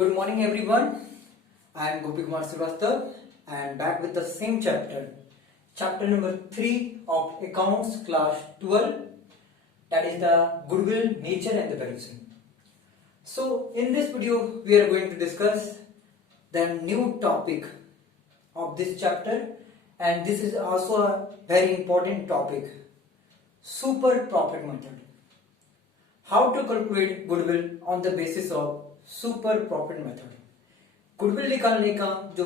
Good morning, everyone. I am Gopi Kumar Srivastava and back with the same chapter number 3 of Accounts, class 12, that is the Goodwill, Nature and the Valuation. So, in this video, we are going to discuss the new topic of this chapter, and this is also a very important topic: super profit method. How to calculate goodwill on the basis of super profit method. Goodwill निकालने का जो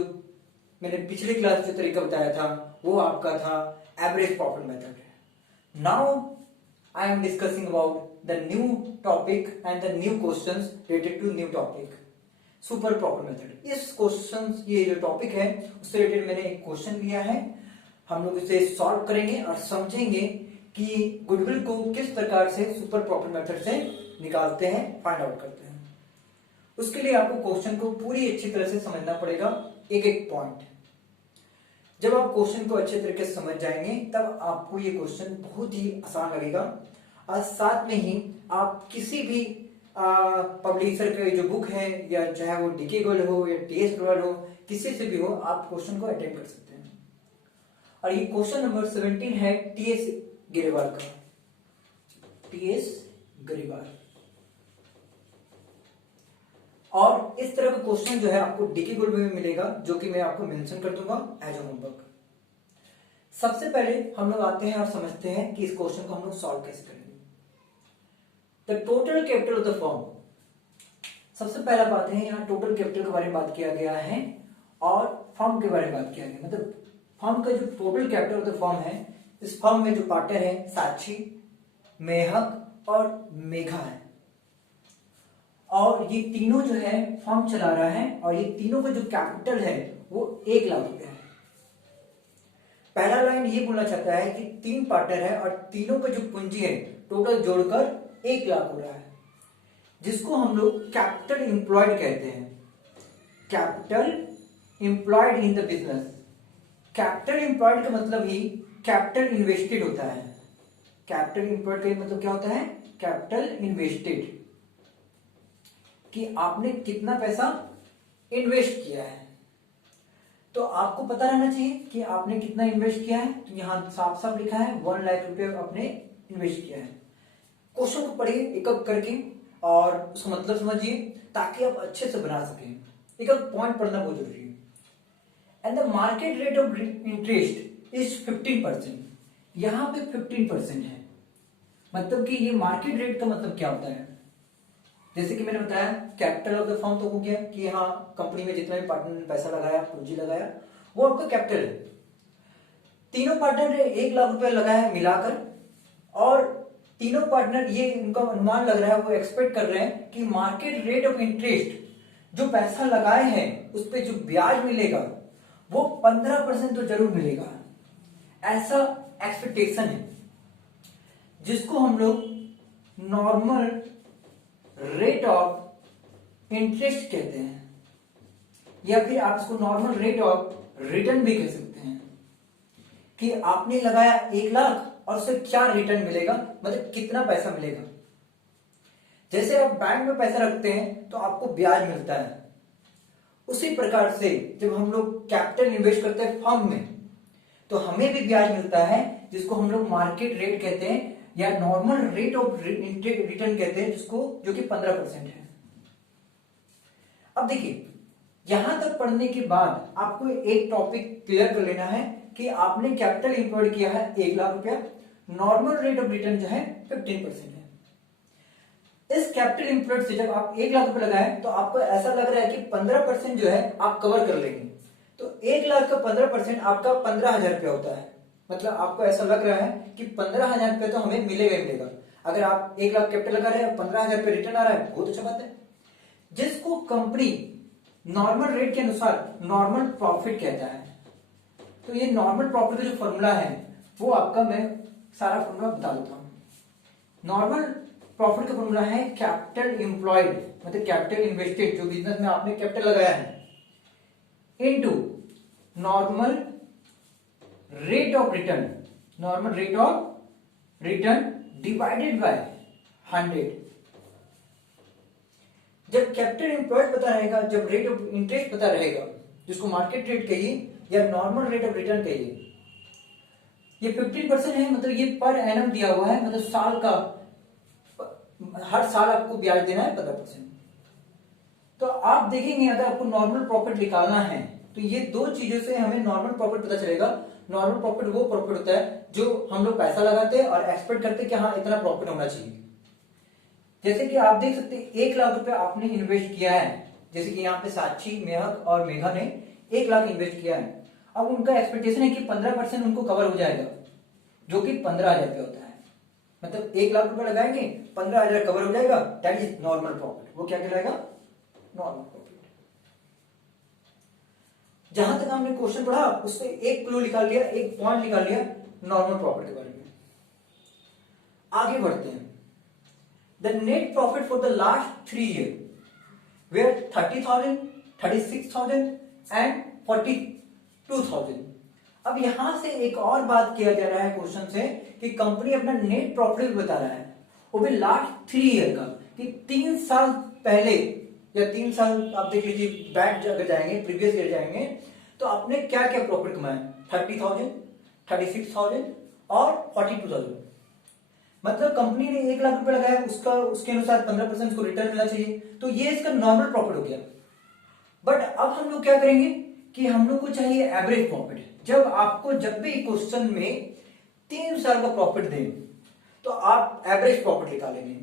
मैंने पिछली class जो तरीका बताया था वो आपका था average profit method. Now I am discussing about the new topic and the new questions related to new topic super profit method. इस क्वेश्चन ये जो टॉपिक है उससे रिलेटेड मैंने एक क्वेश्चन लिया है, हम लोग इसे सॉल्व करेंगे और समझेंगे कि गुडविल को किस प्रकार से सुपर प्रॉफिट मेथड से निकालते हैं, फाइंड आउट करते हैं। उसके लिए आपको क्वेश्चन को पूरी अच्छी तरह से समझना पड़ेगा, एक एक पॉइंट। जब आप क्वेश्चन को अच्छे तरीके से समझ जाएंगे तब आपको ये क्वेश्चन बहुत ही आसान लगेगा और साथ में ही आप किसी भी पब्लिशर के जो बुक है या चाहे वो डीके गोल्ड हो या टीएस ग्रोवर हो, किसी से भी हो, आप क्वेश्चन को अटेम्प्ट कर सकते हैं। और ये क्वेश्चन नंबर 17 है टीएस गिरेवाल का। टीएस गिरेवाल और इस तरह का क्वेश्चन जो है आपको डीके गोल्ड में मिलेगा, जो कि मैं आपको मेंशन कर दूंगा एज अ होमवर्क। सबसे पहले हम लोग आते हैं और समझते हैं कि इस क्वेश्चन को हम लोग सॉल्व कैसे करेंगे। The total capital of the firm, सबसे पहला बात है यहाँ टोटल कैपिटल के बारे में बात किया गया है और फर्म के बारे में बात किया गया। मतलब फर्म का जो total capital of the firm है, इस फर्म में जो पार्टनर है साक्षी, मेहक और मेघा है, और ये तीनों जो है फर्म चला रहा है और ये तीनों का जो कैपिटल है वो 1 लाख रुपया है। पहला लाइन ये बोलना चाहता है कि 3 पार्टनर है और तीनों का जो पूंजी है टोटल जोड़कर 1 लाख हो रहा है, जिसको हम लोग कैपिटल एम्प्लॉयड कहते हैं। Capital employed in the business. Capital employed का मतलब ही कैपिटल इन्वेस्टेड होता है। कैपिटल एम्प्लॉयड का मतलब क्या होता है? कैपिटल इन्वेस्टेड, कि आपने कितना पैसा इन्वेस्ट किया है। तो आपको पता रहना चाहिए कि आपने कितना इन्वेस्ट किया है। तो यहां साफ साफ लिखा है 1 लाख रुपए आपने इन्वेस्ट किया है। क्वेश्चन को पढ़िए एक एक करके और उसका मतलब समझिए ताकि आप अच्छे से बना सकें। एक एक पॉइंट पढ़ना बहुत जरूरी है। And the market rate of interest is 15%। यहां पे 15% है, मतलब कि ये मार्केट रेट का मतलब क्या होता है? जैसे कि मैंने बताया कैपिटल ऑफ द फर्म तो हो गया कि हाँ कंपनी में जितना भी पार्टनर ने पैसा लगाया, पूंजी लगाया, वो आपका कैपिटल है। तीनों पार्टनर ने 1 लाख रुपए लगाया है मिलाकर, और तीनों पार्टनर ये उनका अनुमान लग रहा है, वो एक्सपेक्ट कर रहे हैं कि मार्केट रेट ऑफ इंटरेस्ट जो पैसा लगाए हैं उस पर जो ब्याज मिलेगा वो 15% तो जरूर मिलेगा। ऐसा एक्सपेक्टेशन है, जिसको हम लोग नॉर्मल रेट ऑफ इंटरेस्ट कहते हैं, या फिर आप इसको नॉर्मल रेट ऑफ रिटर्न भी कह सकते हैं। कि आपने लगाया 1 लाख और उससे क्या रिटर्न मिलेगा, मतलब कितना पैसा मिलेगा। जैसे आप बैंक में पैसा रखते हैं तो आपको ब्याज मिलता है, उसी प्रकार से जब हम लोग कैपिटल इन्वेस्ट करते हैं फर्म में तो हमें भी ब्याज मिलता है, जिसको हम लोग मार्केट रेट कहते हैं या नॉर्मल रेट ऑफ रिटर्न कहते हैं, जिसको जो कि 15% है। अब देखिए यहां तक पढ़ने के बाद आपको एक टॉपिक क्लियर कर लेना है कि आपने कैपिटल एम्प्लॉयड किया है 1 लाख रुपया, नॉर्मल रेट ऑफ रिटर्न जो है 15% है। इस कैपिटल एम्प्लॉयड से जब आप 1 लाख रुपया लगाए तो आपको ऐसा लग रहा है कि 15% जो है आप कवर कर लेंगे। तो 1 लाख का 15% आपका 15,000 रुपया होता है। मतलब आपको ऐसा लग रहा है कि 15,000 रुपये तो हमें मिलेगा ही मिलेगा। अगर आप 1 लाख कैपिटल लगा रहे हैं, 15,000 रुपये रिटर्न आ रहा है, बहुत अच्छा बात है। जिसको कंपनी नॉर्मल रेट के अनुसार नॉर्मल प्रॉफिट कहता है। तो ये नॉर्मल प्रॉफिट का जो फॉर्मूला है वो आपका मैं सारा फॉर्मूला बता देता हूं। नॉर्मल प्रॉफिट का फॉर्मूला है कैपिटल एम्प्लॉयड, मतलब कैपिटल इन्वेस्टेड, जो बिजनेस में आपने कैपिटल लगाया है, into normal rate of return, normal rate of return divided by 100। जब कैपिटल एम्प्लॉयड पता रहेगा, जब रेट ऑफ इंटरेस्ट पता रहेगा, जिसको मार्केट रेट कहिए या नॉर्मल रेट ऑफ रिटर्न कहिए, ये 15% है, मतलब ये पर एनम दिया हुआ है, मतलब साल का, हर साल आपको ब्याज देना है 15%। तो आप देखेंगे अगर आपको नॉर्मल प्रॉफिट निकालना है तो ये दो चीजों से हमें नॉर्मल प्रॉफिट पता चलेगा। नॉर्मल प्रॉफिट वो प्रॉफिट होता है जो हम लोग पैसा लगाते हैं और एक्सपेक्ट करते हैं कि हाँ इतना प्रॉफिट होना चाहिए। जैसे कि आप देख सकते हैं 1 लाख रुपए आपने इन्वेस्ट किया है, जैसे कि यहाँ पे साक्षी, मेहक और मेघा ने 1 लाख इन्वेस्ट किया है। अब उनका एक्सपेक्टेशन है कि 15% उनको कवर हो जाएगा, जो कि 15,000 रुपये होता है। मतलब 1 लाख रुपए लगाएंगे, 15,000 कवर हो जाएगा, दैट इज नॉर्मल प्रॉफिट। वो क्या कहलाएगा? Normal profit. जहां तक हमने क्वेश्चन पढ़ा उससे एक क्लू निकाल लिया, एक पॉइंट निकाल लिया नॉर्मल प्रॉफिट के बारे में। आगे बढ़ते हैं। The net profit for the last 3 year were 30,000, 36,000 and 42,000। अब यहां से एक और बात किया जा रहा है क्वेश्चन से कि कंपनी अपना नेट प्रॉफिट बता रहा है, वो भी लास्ट 3 ईयर का, कि 3 साल पहले या 3 साल आप देख लीजिए बैक अगर जाएंगे, प्रीवियस ईयर जाएंगे, तो आपने क्या क्या प्रॉफिट कमाया? 30,000, 36,000 और 42,000। मतलब कंपनी ने 1 लाख रुपए लगाया, उसका उसके अनुसार 15% उसको रिटर्न मिलना चाहिए, तो ये इसका नॉर्मल प्रॉफिट हो गया। बट अब हम लोग क्या करेंगे कि हम लोग को चाहिए एवरेज प्रॉफिट। जब भी क्वेश्चन में 3 साल का प्रॉफिट दें तो आप एवरेज प्रॉफिट निकालेंगे,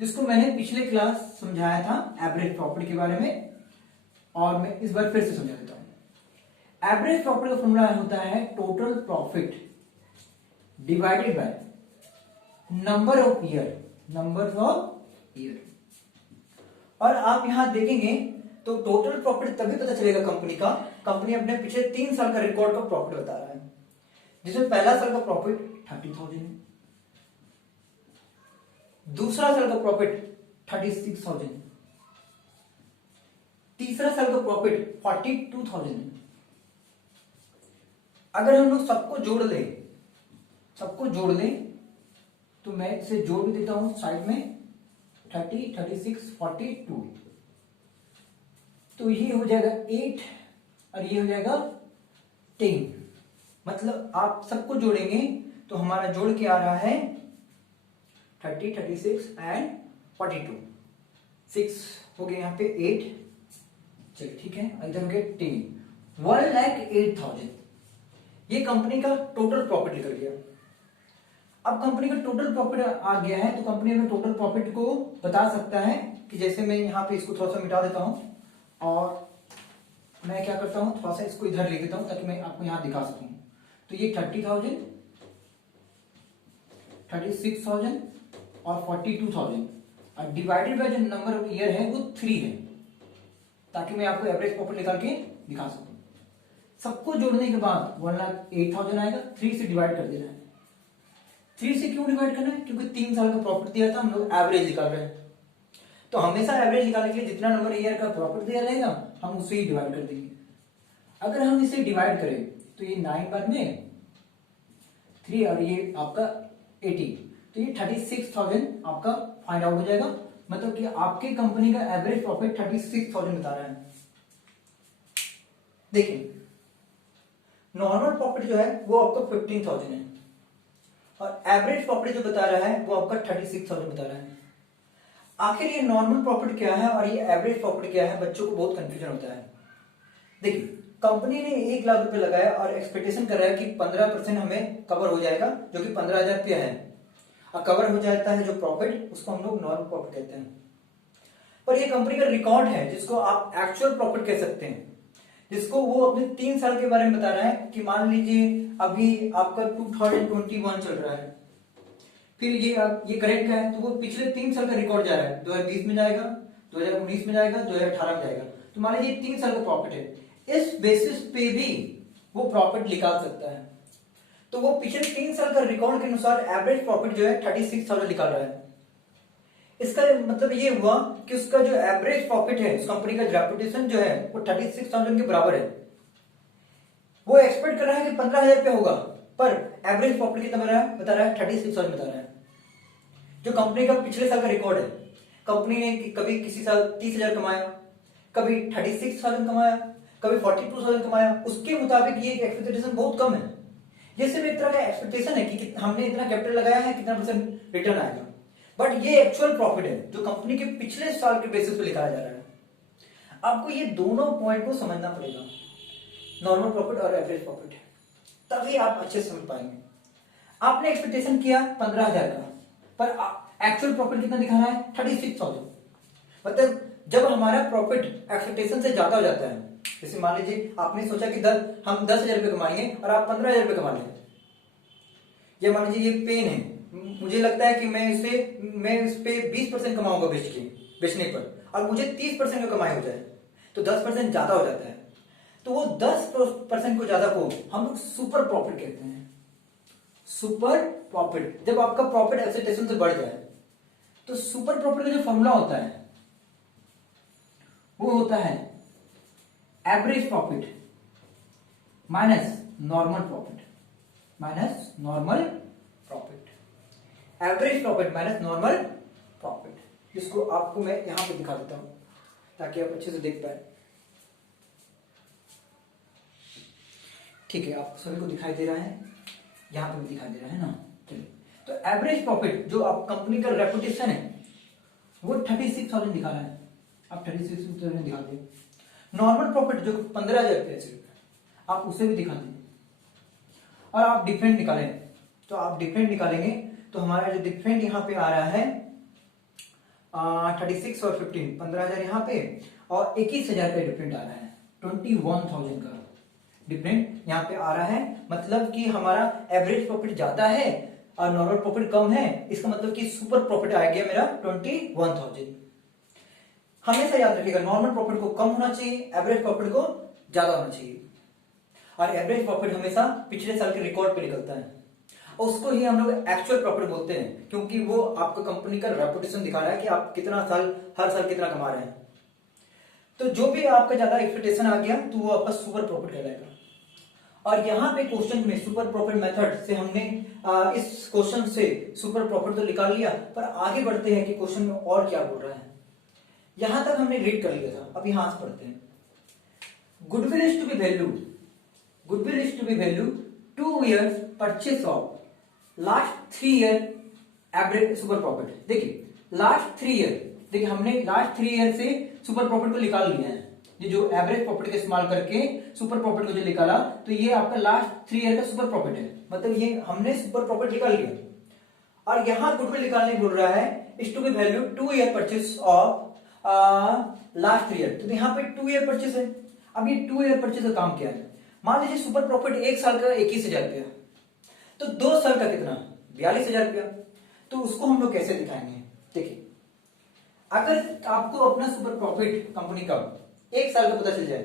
जिसको मैंने पिछले क्लास समझाया था एवरेज प्रॉफिट के बारे में, और मैं इस बार फिर से समझा देता हूं। एवरेज प्रॉफिट का फॉर्मूला होता है total profit divided by number of year. और आप यहां देखेंगे तो टोटल प्रॉफिट तभी पता चलेगा कंपनी का, कंपनी अपने पिछले 3 साल का रिकॉर्ड का प्रॉफिट बता रहा है, जिसमें पहला साल का प्रॉफिट 30,000 है, दूसरा साल का प्रॉफिट 36,000, तीसरा साल का प्रॉफिट 42,000 है। अगर हम लोग सबको जोड़ लें तो मैं इसे जोड़ भी देता हूं साइड में, 30, 36, 42, तो ये हो जाएगा 8 और ये हो जाएगा 10। मतलब आप सबको जोड़ेंगे तो हमारा जोड़ के आ रहा है 30, 36 एंड 42, 6 हो गए यहाँ पे 8, चलिए ठीक है, इधर हो गए 10, 1,08,000। ये कंपनी का टोटल प्रॉफिट निकल गया। अब कंपनी का टोटल प्रॉफिट आ गया है तो कंपनी अपने टोटल प्रॉफिट को बता सकता है कि जैसे मैं यहाँ पे इसको थोड़ा सा मिटा देता हूं और मैं क्या करता हूं, थोड़ा सा इसको इधर ले देता हूं ताकि मैं आपको यहां दिखा सकूं। तो ये 30,000, 36,000 और 42,000 और डिवाइडेड बाय जो नंबर ऑफ ईयर है वो 3 है, ताकि मैं आपको एवरेज प्रॉफिट निकाल के दिखा सकूं। सबको जोड़ने के बाद 1,08,000 आएगा, 3 से डिवाइड कर देना है। 3 से क्यों डिवाइड करना है? क्योंकि 3 साल का प्रॉफिट दिया था, हम लोग एवरेज निकाल रहे हैं, तो हमेशा एवरेज निकालने के लिए जितना नंबर ईयर का प्रॉफिट दिया रहेगा हम उससे ही डिवाइड कर देंगे। अगर हम इसे डिवाइड करें तो ये 9 बार में 3 और ये आपका 80, तो ये 36,000 आपका फाइंड आउट हो जाएगा। मतलब कि आपके कंपनी का एवरेज प्रॉफिट 36,000 बता रहा है। देखिए नॉर्मल प्रॉफिट जो है वो आपका 15,000 है और एवरेज प्रॉफिट जो बता रहा है वो आपका 36,000 बता रहा है। आखिर ये नॉर्मल प्रॉफिट क्या है और ये एवरेज प्रॉफिट क्या है, बच्चों को बहुत कंफ्यूजन होता है। देखिए कंपनी ने 1 लाख रुपए लगाया और एक्सपेक्टेशन कर रहा है कि 15% हमें कवर हो जाएगा, जो कि 15,000 रुपया है, और कवर हो जाता है जो प्रॉफिट, उसको हम लोग नॉर्मल प्रॉफिट कहते हैं। पर ये कंपनी का रिकॉर्ड है जिसको आप एक्चुअल प्रॉफिट कह सकते हैं, जिसको वो अपने 3 साल के बारे में बता रहा है कि मान लीजिए अभी आपका 2021 चल रहा है, फिर ये करेक्ट है तो वो पिछले 3 साल का रिकॉर्ड जा रहा है, 2020 में जाएगा, 2019 में जाएगा, 2018 में जाएगा, तो मान लीजिए 3 साल का प्रॉफिट है, इस बेसिस पे भी वो प्रॉफिट निकाल सकता है। तो वो पिछले 3 साल का रिकॉर्ड के अनुसार एवरेज प्रॉफिट जो है 36,000 निकाल रहा है। इसका मतलब ये हुआ कि उसका जो एवरेज प्रॉफिट है, उस कंपनी का रेपुटेशन जो है वो 36,000 के बराबर है। वो एक्सपेक्ट कर रहा है कि 15,000 रुपया होगा, पर एवरेज प्रॉफिट कितना बता रहा है 36,000 बता रहा है, जो कंपनी का पिछले साल का रिकॉर्ड है। कंपनी ने कभी किसी साल 30,000 कमाया, कभी 36,000 कमाया, कभी 42,000 कमाया, उसके मुताबिक ये एक्सपेक्टेशन बहुत कम है। ये सिर्फ एक तरह का एक्सपेक्टेशन है कि हमने इतना कैपिटल लगाया है, कितना % रिटर्न आएगा, बट ये एक्चुअल प्रॉफिट है जो कंपनी के पिछले साल के बेसिस पे लिखाया जा रहा है। आपको ये दोनों पॉइंट को समझना पड़ेगा, नॉर्मल प्रॉफिट और एवरेज प्रॉफिट, तभी आप अच्छे से समझ पाएंगे। आपने एक्सपेक्टेशन किया 15,000 का, पर एक्चुअल प्रॉफिट कितना दिखा रहा है? 36,000। मतलब जब हमारा प्रॉफिट एक्सपेक्टेशन से ज्यादा हो जाता है, जैसे मान लीजिए आपने सोचा कि हम 10,000 रुपये कमाएंगे और आप 15,000 रुपये कमा लें, या मान लीजिए ये पेन है, मुझे लगता है कि मैं इस पे 20% कमाऊंगा बेचने पर, और मुझे 30% का कमाई हो जाए, तो 10% ज्यादा हो जाता है। तो वो 10% को ज्यादा को हम लोग सुपर प्रॉफिट कहते हैं। सुपर प्रॉफिट, जब आपका प्रॉफिट एक्सपेक्टेशन से बढ़ जाए, तो सुपर प्रॉफिट का जो फॉर्मूला होता है वो होता है average profit minus normal profit, minus normal profit, average profit minus normal profit. जिसको आपको मैं यहां पे दिखा देता हूं ताकि आप अच्छे से देख पाए। ठीक है, आप सभी को दिखाई दे रहा है, यहां पे भी दिखाई दे रहा है ना। चलिए, तो एवरेज प्रॉफिट जो आप कंपनी का रेपुटेशन है वो 36,000 दिखा रहा है, आप 36,000 दिखा दिए। नॉर्मल प्रॉफिट जो 15,000 रुपये सिर्फ, आप उसे भी दिखा दें, और आप डिफरेंट निकालें, तो आप डिफरेंट निकालेंगे तो हमारा जो डिफरेंट यहाँ पे आ रहा है 36 और 15, 15,000 यहाँ पे, और 21,000 का डिफरेंट आ रहा है, 21,000 का डिफरेंट यहाँ पे आ रहा है। मतलब कि हमारा एवरेज प्रॉफिट ज्यादा है और नॉर्मल प्रॉफिट कम है, इसका मतलब कि सुपर प्रॉफिट आ गया मेरा 21,000। हमेशा याद रखिएगा, नॉर्मल प्रॉफिट को कम होना चाहिए, एवरेज प्रॉफिट को ज्यादा होना चाहिए, और एवरेज प्रॉफिट हमेशा पिछले साल के रिकॉर्ड पे निकलता है, और उसको ही हम लोग एक्चुअल प्रॉफिट बोलते हैं, क्योंकि वो आपको कंपनी का रेपुटेशन दिखा रहा है कि आप कितना साल, हर साल कितना कमा रहे हैं। तो जो भी आपका ज्यादा एक्सपेक्टेशन आ गया तो वो आपका सुपर प्रॉफिट कहलाएगा। और यहाँ पे क्वेश्चन में सुपर प्रॉफिट मेथड से हमने इस क्वेश्चन से सुपर प्रॉफिट तो निकाल लिया, पर आगे बढ़ते हैं कि क्वेश्चन में और क्या बोल रहा है। यहां तक हमने रीड कर लिया था, अब यहां से पढ़ते हैं। Goodwill is to be value, goodwill is to be value 2 years purchase of last 3 year average super profit. देखिए लास्ट 3 year, देखिए हमने लास्ट 3 year से सुपर प्रॉफिट को निकाल लिया है, ये जो एवरेज प्रॉफिट का इस्तेमाल करके सुपर प्रॉफिट को जो निकाला, तो ये आपका लास्ट 3 year का सुपर प्रॉफिट है, मतलब ये हमने सुपर प्रॉफिट निकाल लिया। और यहां गुडविल निकालने बोल रहा है is to be value 2 year purchase of last 3 year, तो यहाँ पे 2 year परचेस है। अब ये 2 year परचेस का काम क्या है? मान लीजिए सुपर प्रॉफिट 1 साल का 21,000 रुपया, तो 2 साल का कितना? 42,000 रुपया। तो उसको हम लोग कैसे दिखाएंगे? देखिए, अगर आपको अपना सुपर प्रॉफिट कंपनी का 1 साल का पता चल जाए,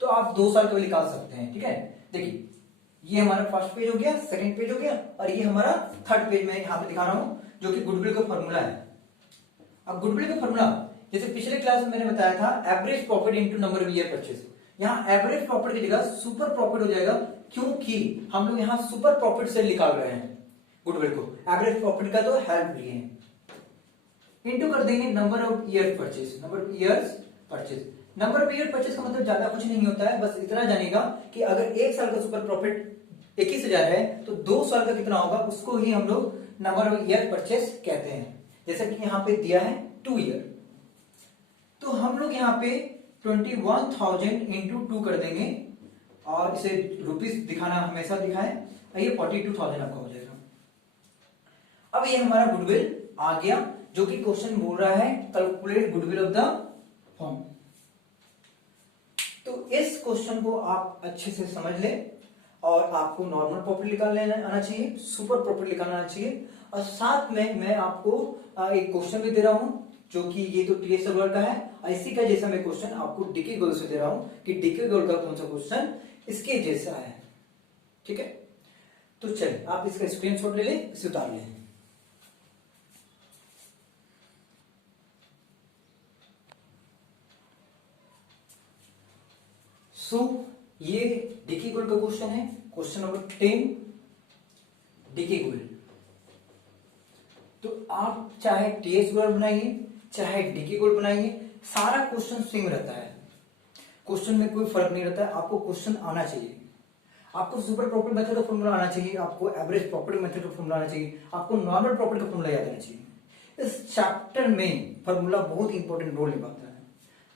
तो आप 2 साल का भी निकाल सकते हैं। ठीक है, देखिए ये हमारा फर्स्ट पेज हो गया, सेकंड पेज हो गया, और ये हमारा थर्ड पेज में यहाँ पे दिखा रहा हूं, जो कि गुडविल का फॉर्मूला है। अब गुडविल का फॉर्मूला जैसे पिछले क्लास में मैंने बताया था, average profit into number of year purchase, यहाँ एवरेज प्रॉफिट की जगह सुपर प्रॉफिट हो जाएगा, क्योंकि हम लोग यहाँ सुपर प्रॉफिट से निकाल रहे हैं गुडविल को, एवरेज प्रॉफिट का तो हेल्प लिए हैं। इंटू कर देंगे number of year purchase, number of years purchase. Number of year purchase का मतलब ज्यादा कुछ नहीं होता है, बस इतना जानेगा कि अगर 1 साल का सुपर प्रॉफिट 21,000 है, तो 2 साल का कितना होगा, उसको ही हम लोग नंबर ऑफ ईयर परचेज कहते हैं। जैसा कि यहाँ पे दिया है 2 ईयर, तो हम लोग यहाँ पे 21,000 इंटू 2 कर देंगे, और इसे रुपीस दिखाना हमेशा दिखाएं, ये 42,000 आपका हो जाएगा। अब ये हमारा गुडविल आ गया, जो कि क्वेश्चन बोल रहा है calculate goodwill of the firm. तो इस क्वेश्चन को आप अच्छे से समझ लें, और आपको नॉर्मल प्रॉफिट निकालने आना चाहिए, सुपर प्रॉफिट निकालना आना चाहिए, और साथ में मैं आपको एक क्वेश्चन भी दे रहा हूं, जो कि ये तो टीएस वर्ड का है, इसी का जैसा मैं क्वेश्चन आपको डीके गोल से दे रहा हूं कि डीके गोल का कौन सा क्वेश्चन इसके जैसा है। ठीक है, तो चलिए आप इसका स्क्रीनशॉट ले लें, इसे उतार लें। ये डीके गोल का क्वेश्चन है, क्वेश्चन नंबर 10 डीके गोल। तो आप चाहे टीएस वर्ड बनाइए चाहे डीके गोल्ड बनाइए, सारा क्वेश्चन सेम रहता है। क्वेश्चन में कोई फर्क नहीं रहता है। आपको क्वेश्चन आना चाहिए, आपको सुपर प्रॉफिट मेथड का फॉर्मूला आना चाहिए, आपको एवरेज प्रॉफिट मेथड का फॉर्मूला आना चाहिए, आपको नॉर्मल प्रॉफिट का फॉर्मूला याद आना चाहिए। इस चैप्टर में फॉर्मूला बहुत इंपॉर्टेंट रोल निभाता है।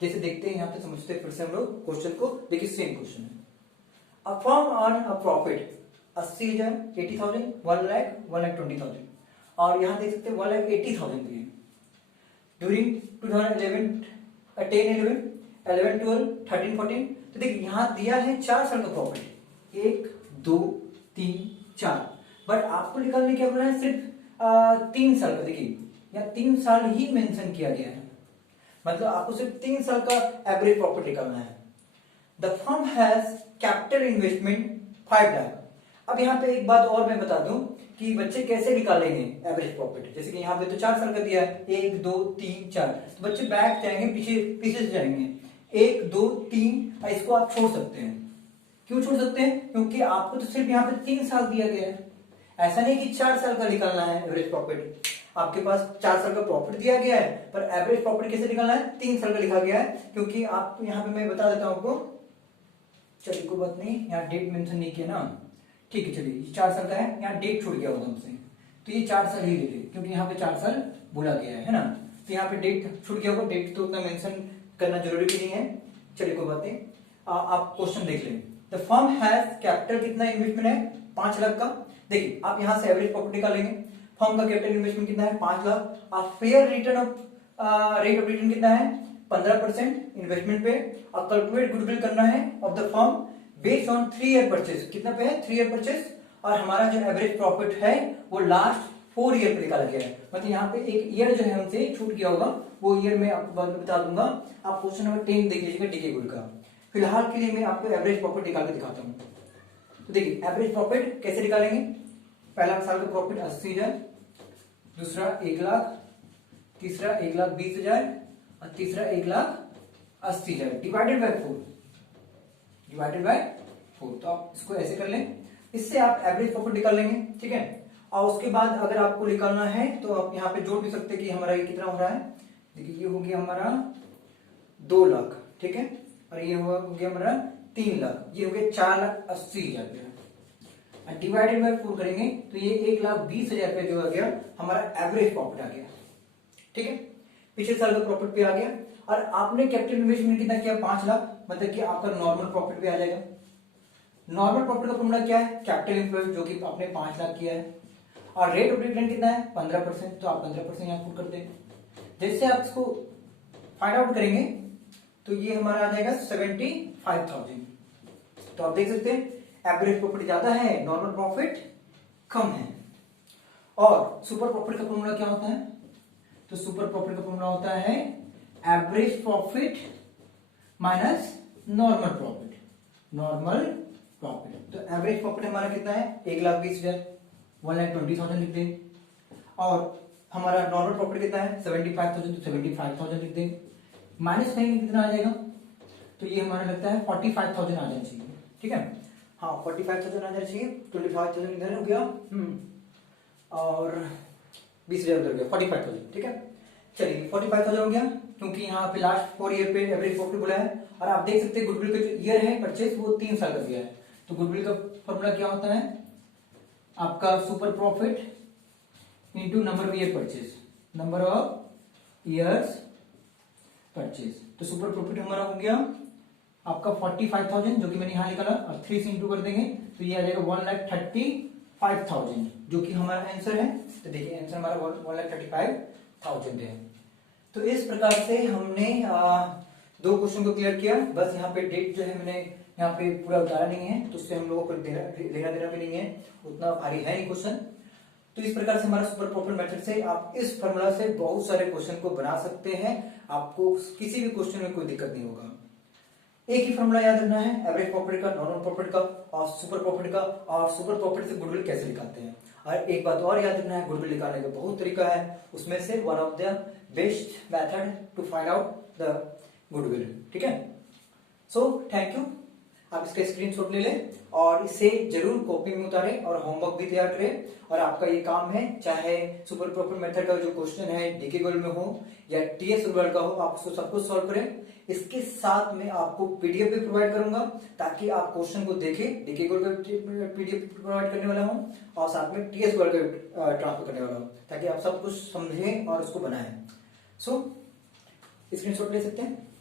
जैसे देखते हैं यहाँ पे, समझते हैं फिर से हम लोग क्वेश्चन को। देखिए सेम क्वेश्चन है, a firm earn a profit 80,000, 80,000, 1 lakh, 1,20,000, और यहाँ देख सकते हैं 1,80,000 दिए ड्यूरिंग 2011, 10, 11, 11, 12, 13, 14। तो देखिए यहाँ दिया है 4 साल का प्रॉफिट, 1, 2, 3, 4, बट आपको निकालने क्या बोला है, सिर्फ 3 साल का। देखिए यहाँ 3 साल ही मेंशन किया गया है, मतलब आपको सिर्फ 3 साल का एवरेज प्रॉफिट निकालना है। The firm has capital investment 5 lakh. अब यहाँ पे एक बात और मैं बता दूं कि बच्चे कैसे निकालेंगे एवरेज प्रॉफिट। जैसे कि यहाँ पे तो 4 साल का दिया है, 1, 2, 3, 4, तो बच्चे बैक जाएंगे, पीछे से जाएंगे, 1, 2, 3, इसको आप छोड़ सकते हैं। क्यों छोड़ सकते हैं? क्योंकि आपको तो सिर्फ यहाँ पे 3 साल दिया गया है, ऐसा नहीं कि 4 साल का निकालना है एवरेज प्रॉफिट। आपके पास 4 साल का प्रॉफिट दिया गया है, पर एवरेज प्रॉफिट कैसे निकालना है, 3 साल का लिखा गया है। क्योंकि आप यहाँ पे मैं बता देता हूं आपको, चलिए कोई बात नहीं, यहाँ डेट मेंशन नहीं किया ना, ठीक है चलिए 4 साल का है, यहाँ डेट छूट गया होगा हमसे, तो ये 4 साल ही ले ले, क्योंकि यहाँ पे 4 साल बोला गया है ना, तो यहाँ पे डेट छूट गया होगा। डेट तो उतना मेंशन करना जरूरी भी नहीं है, चलिए कोई बात नहीं। आप क्वेश्चन देख लें। द फर्म हैज कैपिटल कितना इन्वेस्टमेंट है, 5 लाख का। देखिए आप यहाँ से एवरेज प्रॉफिट निकालेंगे, फर्म का कैपिटल इन्वेस्टमेंट कितना है, 5 लाख। आप fair return of rate of return कितना है, 15% इन्वेस्टमेंट पे। और कैलकुलेट गुडविल करना है of the firm based on 3 year purchase, कितना पे है, 3 ईयर परचेज। और हमारा जो एवरेज प्रॉफिट है वो लास्ट 4 ईयर पे निकाला गया है, मतलब यहाँ पे एक ईयर जो है हमसे छूट गया होगा, वो ईयर में आपको बाद में बता दूंगा। आप क्वेश्चन नंबर 10 देख लीजिएगा डीके गुड का। फिलहाल के लिए मैं आपको एवरेज प्रॉफिट निकाल के दिखाता हूँ। तो देखिए एवरेज प्रॉफिट कैसे निकालेंगे, पहला साल का प्रॉफिट 80,000, दूसरा 1 लाख, तीसरा 1,20,000 और तीसरा 1,80,000 डिवाइडेड बाय 4, डिवाइडेड बाय 4। तो आप इसको ऐसे कर लें, इससे आप एवरेज प्रॉफिट निकाल लेंगे, ठीक है। और उसके बाद अगर आपको निकालना है तो आप यहाँ पे जोड़ भी सकते हैं कि हमारा ये कितना हो रहा है। देखिए ये हो गया हमारा 2 लाख, ठीक है, और ये हो गया हमारा 3 लाख, ये हो गया 4,80,000 रुपया। डिवाइडेड बाय 4 करेंगे तो ये 1,20,000 रुपया जो आ गया हमारा एवरेज प्रॉफिट आ गया, ठीक है। पिछले साल का प्रॉफिट भी आ गया। और आपने कैपिटल इन्वेस्टमेंट कितना किया, 5 लाख, मतलब कि आपका नॉर्मल प्रॉफिट भी आ जाएगा। नॉर्मल प्रॉफिट का फॉर्मूला क्या है, कैपिटल एम्प्लॉय जो कि आपने 5 लाख किया है, और रेट ऑफ रिटर्न कितना है 15%, तो आप 15% यहाँ पुट करते हैं। जैसे आप इसको फाइंड आउट करेंगे तो ये हमारा आ जाएगा 75,000। तो आप देख सकते हैं एवरेज प्रॉफिट ज्यादा है, नॉर्मल प्रॉफिट कम है। और सुपर प्रॉफिट का फॉर्मूला क्या होता है, तो सुपर प्रॉफिट का फॉर्मूला होता है average profit minus normal profit, normal profit. तो एवरेज प्रॉफिट हमारा कितना है, 1,20,000, 1,20,000 लिख दें। और हमारा नॉर्मल प्रॉफिट कितना है 75,000, तो 75,000 लिख दें। माइनस करेंगे कितना आ जाएगा, तो ये हमारा लगता है 45,000 आ जाना चाहिए, ठीक है। हाँ 45,000 आ जाना चाहिए, 25,000 इधर हो गया, और 20,000 उधर गया, 45,000, ठीक है। चलिए 45,000 हो गया, क्योंकि यहाँ पे लास्ट 4 ईयर पे एवरेज प्रॉफिट बोला है। और आप देख सकते हैं गुडविल का जो ईयर है परचेज वो 3 साल का दिया है। तो गुडविल का फॉर्मूला क्या होता है, आपका super profit into number of year purchase, number of years purchase. तो सुपर प्रॉफिट हमारा हो गया आपका 45,000 जो कि मैंने यहां निकाला, और 3 से इंटू कर देंगे तो ये आ जाएगा 1,35,000 जो कि हमारा आंसर है। तो देखिए आंसर हमारा 1,35,000 है। तो इस प्रकार से हमने 2 क्वेश्चन को क्लियर किया। बस यहाँ पे डेट जो है मैंने यहाँ पे पूरा उतारा नहीं है, तो उससे हम लोगों को लेना देना भी नहीं है, उतना भारी है नहीं क्वेश्चन। तो इस प्रकार से हमारा सुपर प्रॉफिट मेथड से आप इस फॉर्मूला से बहुत सारे क्वेश्चन को बना सकते हैं। आपको किसी भी क्वेश्चन में कोई दिक्कत नहीं होगा। एक ही फॉर्मूला याद रखना है, एवरेज प्रॉफिट का, नॉर्मल प्रॉफिट का और सुपर प्रॉफिट का। और सुपर प्रॉफिट से गुडविल कैसे निकालते हैं। और एक बात और याद रखना है, गुडविल निकालने का बहुत तरीका है, उसमें से one of the best method to find out the goodwill, ठीक है। So thank you. आप इसका स्क्रीनशॉट ले लें और इसे जरूर कॉपी में उतारें और होमवर्क भी तैयार करें। और आपका ये काम है, चाहे सुपर प्रॉपर मेथड का जो क्वेश्चन है डीके गोल्ड में हो या टीएस रूरल का हो, आप उसको सब कुछ सॉल्व करें। इसके साथ में आपको पीडीएफ भी प्रोवाइड करूंगा ताकि आप क्वेश्चन को देखें। डीके गोल्ड का पीडीएफ प्रोवाइड करने वाला हूं और साथ में टीएस गोल्ड का ट्रांसफर करने वाला हूं ताकि आप सब कुछ समझें और उसको बनाएं। सो स्क्रीनशॉट ले सकते हैं।